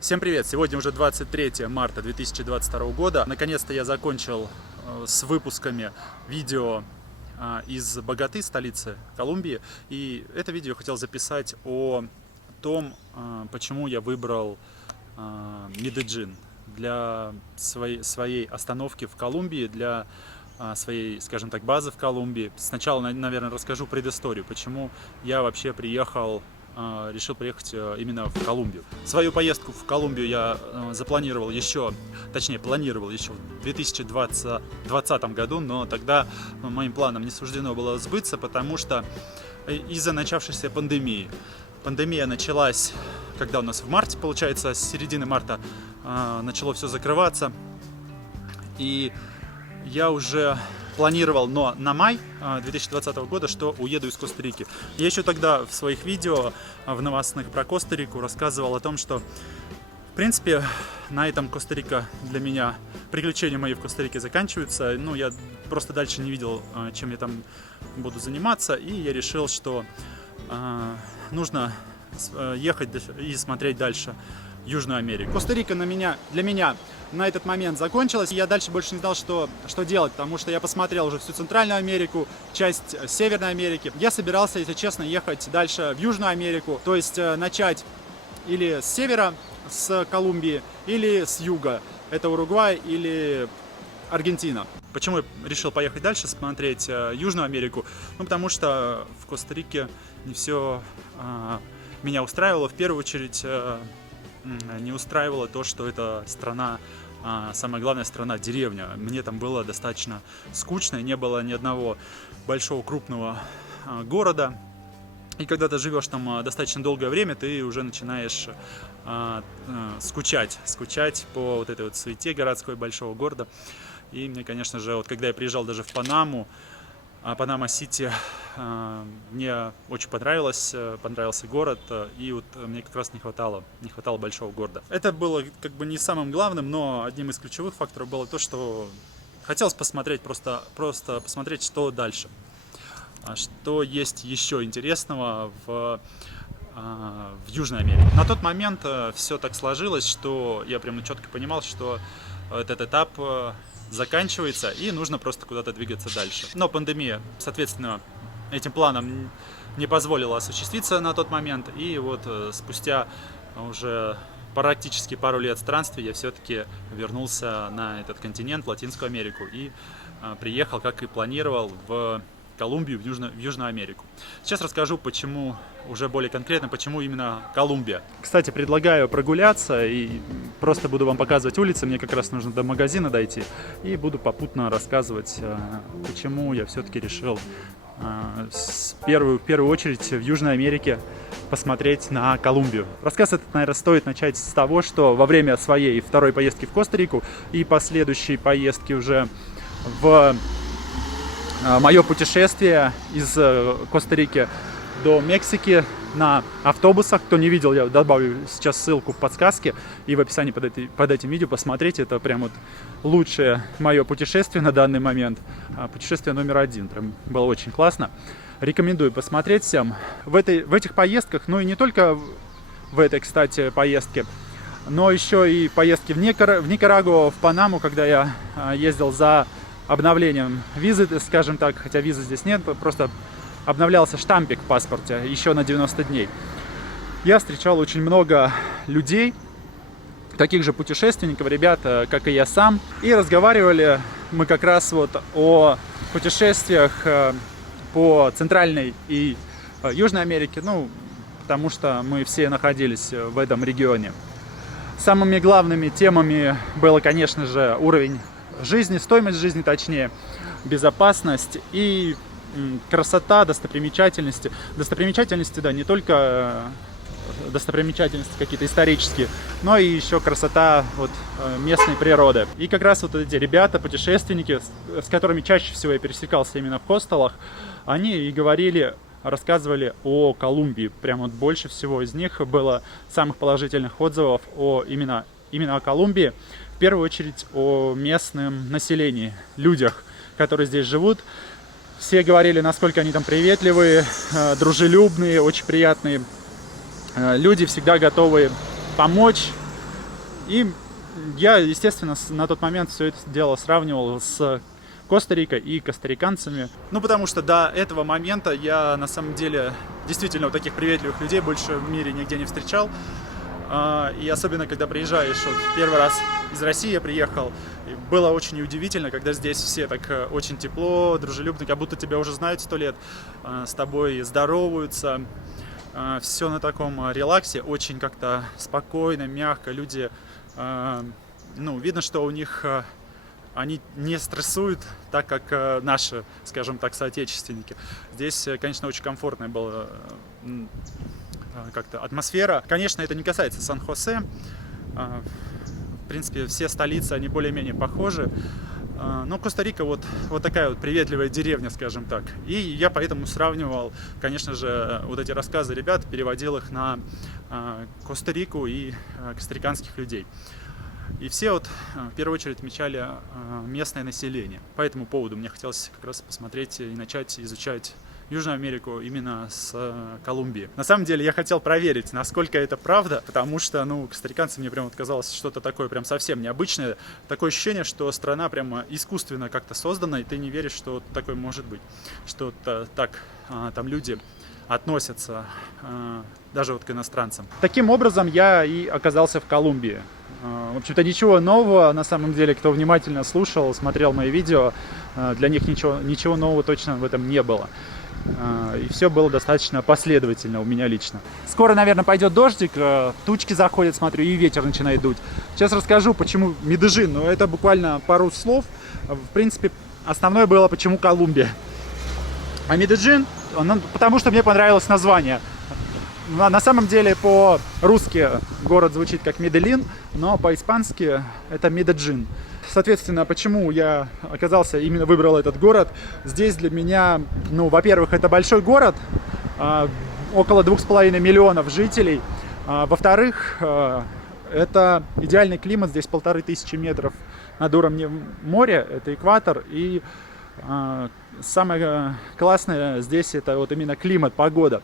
Всем привет! Сегодня уже 23 марта 2022 года. Наконец-то я закончил с выпусками видео из Боготы, столицы Колумбии. И это видео хотел записать о том, почему я выбрал Медельин для своей остановки в Колумбии, для своей, скажем так, базы в Колумбии. Сначала, наверное, расскажу предысторию, почему я вообще решил приехать именно в Колумбию. Свою поездку в Колумбию я планировал еще в 2020 году, но тогда моим планам не суждено было сбыться, потому что из-за начавшейся пандемии. Пандемия началась, когда у нас в марте, получается, с середины марта начало все закрываться, и я уже планировал, но на май 2020 года, что уеду из Коста-Рики. Я еще тогда в своих видео в новостных про Коста-Рику рассказывал о том, что, в принципе, на этом Коста-Рика для меня, приключения мои в Коста-Рике заканчиваются. Ну, я просто дальше не видел, чем я там буду заниматься, и я решил, что нужно ехать и смотреть дальше Южную Америку. Коста-Рика для меня на этот момент закончилась, и я дальше больше не знал, что делать, потому что я посмотрел уже всю Центральную Америку, часть Северной Америки. Я собирался, если честно, ехать дальше в Южную Америку, то есть начать или с севера, с Колумбии, или с юга, это Уругвай или Аргентина. Почему я решил поехать дальше, смотреть Южную Америку? Ну, потому что в Коста-Рике не все меня устраивало. В первую очередь не устраивало то, что это страна, самая главная страна, деревня. Мне там было достаточно скучно, не было ни одного большого крупного города. И когда ты живешь там достаточно долгое время, ты уже начинаешь скучать по вот этой вот суете городской большого города. И мне, конечно же, вот когда я приезжал даже в Панаму, Панама-Сити, мне очень понравился город, и вот мне как раз не хватало большого города. Это было как бы не самым главным, но одним из ключевых факторов было то, что хотелось посмотреть, просто посмотреть, что дальше, что есть еще интересного в Южной Америке. На тот момент все так сложилось, что я прямо четко понимал, что этот этап заканчивается, и нужно просто куда-то двигаться дальше. Но пандемия, соответственно, этим планом не позволила осуществиться на тот момент, и вот спустя уже практически пару лет странствий я все-таки вернулся на этот континент, в Латинскую Америку, и приехал, как и планировал, в Колумбию, в Южную Америку. Сейчас расскажу, почему, уже более конкретно, почему именно Колумбия. Кстати, предлагаю прогуляться, и просто буду вам показывать улицы, мне как раз нужно до магазина дойти, и буду попутно рассказывать, почему я все-таки решил в первую очередь в Южной Америке посмотреть на Колумбию. Рассказ этот, наверное, стоит начать с того, что во время своей второй поездки в Коста-Рику и последующей поездки уже в мое путешествие из Коста-Рики до Мексики на автобусах. Кто не видел, я добавлю сейчас ссылку в подсказке и в описании под этим видео. Посмотрите, это прям вот лучшее мое путешествие на данный момент. Путешествие номер 1. Прям было очень классно. Рекомендую посмотреть всем. В этих поездках, ну и не только в этой, кстати, поездке, но еще и поездки в Никарагуа, в Панаму, когда я ездил за обновлением визы, скажем так, хотя визы здесь нет, просто обновлялся штампик в паспорте еще на 90 дней. Я встречал очень много людей, таких же путешественников, ребят, как и я сам, и разговаривали мы как раз вот о путешествиях по Центральной и Южной Америке, ну, потому что мы все находились в этом регионе. Самыми главными темами было, конечно же, уровень жизни, стоимость жизни, точнее, безопасность и красота, достопримечательности. Достопримечательности, да, не только достопримечательности какие-то исторические, но и еще красота вот местной природы. И как раз вот эти ребята, путешественники, с которыми чаще всего я пересекался именно в хостелах, они и рассказывали о Колумбии. Прям вот больше всего из них было самых положительных отзывов именно о Колумбии. В первую очередь о местном населении, людях, которые здесь живут. Все говорили, насколько они там приветливые, дружелюбные, очень приятные люди, всегда готовы помочь, И я, естественно, на тот момент все это дело сравнивал с Коста-Рикой и костариканцами. Ну, потому что до этого момента я, на самом деле, действительно вот таких приветливых людей больше в мире нигде не встречал. И особенно, когда приезжаешь, вот первый раз из России я приехал, было очень удивительно, когда здесь все так очень тепло, дружелюбно, как будто тебя уже знают 100 лет, с тобой здороваются. Все на таком релаксе, очень как-то спокойно, мягко. Люди, ну, видно, что у них они не стрессуют так, как наши, скажем так, соотечественники. Здесь, конечно, очень комфортная была как-то атмосфера. Конечно, это не касается Сан-Хосе. В принципе, все столицы, они более-менее похожи. Но Коста-Рика вот такая вот приветливая деревня, скажем так. И я поэтому сравнивал, конечно же, вот эти рассказы ребят, переводил их на Коста-Рику и костариканских людей. И все вот в первую очередь отмечали местное население. По этому поводу мне хотелось как раз посмотреть и начать изучать Южную Америку именно с Колумбии. На самом деле я хотел проверить, насколько это правда, потому что, ну, костариканцы мне прям вот казалось что-то такое прям совсем необычное. Такое ощущение, что страна прямо искусственно как-то создана, и ты не веришь, что такое может быть. Что так там люди относятся даже вот к иностранцам. Таким образом я и оказался в Колумбии. В общем-то, ничего нового, на самом деле, кто внимательно слушал, смотрел мои видео, для них ничего нового точно в этом не было. И все было достаточно последовательно у меня лично. Скоро, наверное, пойдет дождик, тучки заходят, смотрю, и ветер начинает дуть. Сейчас расскажу, почему Медельин, но это буквально пару слов. В принципе, основное было, почему Колумбия. А Медельин, потому что мне понравилось название. На самом деле, по-русски город звучит как Медельин, но по-испански это Медельин. Соответственно, почему я выбрал этот город? Здесь для меня, ну, во-первых, это большой город, около 2,5 миллионов жителей. Во-вторых, это идеальный климат, здесь 1500 метров над уровнем моря, это экватор. И самое классное здесь это вот именно климат, погода.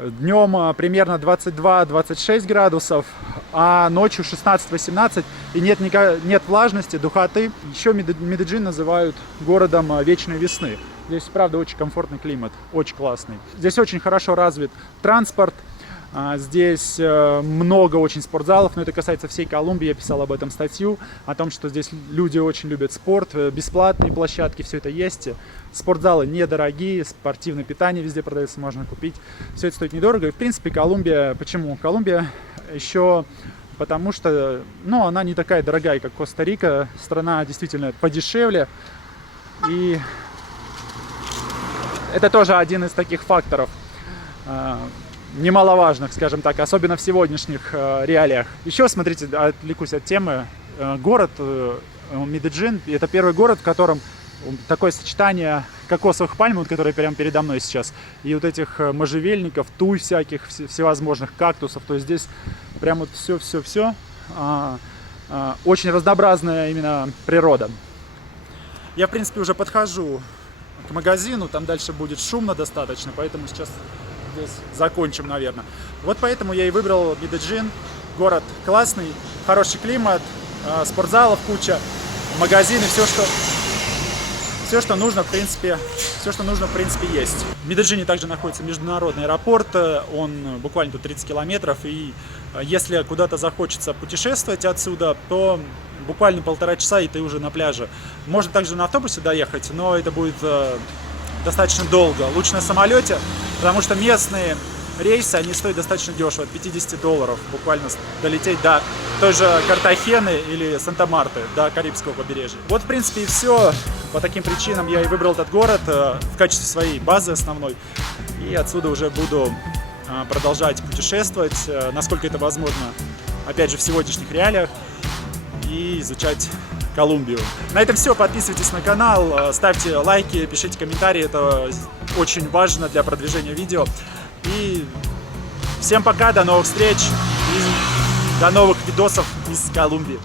Днем примерно 22-26 градусов, а ночью 16-18, и нет влажности, духоты. Еще Медельин называют городом вечной весны. Здесь, правда, очень комфортный климат, очень классный. Здесь очень хорошо развит транспорт, здесь много очень спортзалов, но это касается всей Колумбии. Я писал об этом статью, о том, что здесь люди очень любят спорт, бесплатные площадки, все это есть. Спортзалы недорогие, спортивное питание везде продается, можно купить. Все это стоит недорого. И, в принципе, Колумбия, почему? Колумбия еще потому что, ну, она не такая дорогая, как Коста-Рика. Страна действительно подешевле. И это тоже один из таких факторов, немаловажных, скажем так, особенно в сегодняшних реалиях. Еще, смотрите, отвлекусь от темы. Город Медельин, это первый город, в котором такое сочетание кокосовых пальм, которые прямо передо мной сейчас, и вот этих можжевельников, туй всяких, всевозможных кактусов. То есть здесь прям вот все, очень разнообразная именно природа. Я, в принципе, уже подхожу к магазину, там дальше будет шумно достаточно, поэтому сейчас здесь закончим, наверное. Вот поэтому я и выбрал Медельин. Город классный, хороший климат, спортзалов куча, магазины, все, что нужно, в принципе, есть. В Медельине также находится международный аэропорт, он буквально тут 30 километров, и если куда-то захочется путешествовать отсюда, то буквально 1,5 часа, и ты уже на пляже. Можно также на автобусе доехать, но это будет достаточно долго. Лучше на самолете, потому что местные рейсы, они стоят достаточно дешево, от $50, буквально долететь до той же Картахены или Санта-Марты, до Карибского побережья. Вот, в принципе, и все. По таким причинам я и выбрал этот город в качестве своей базы основной. И отсюда уже буду продолжать путешествовать, насколько это возможно, опять же, в сегодняшних реалиях, и изучать Колумбию. На этом все. Подписывайтесь на канал, ставьте лайки, пишите комментарии. Это очень важно для продвижения видео. И всем пока, до новых встреч и до новых видосов из Колумбии.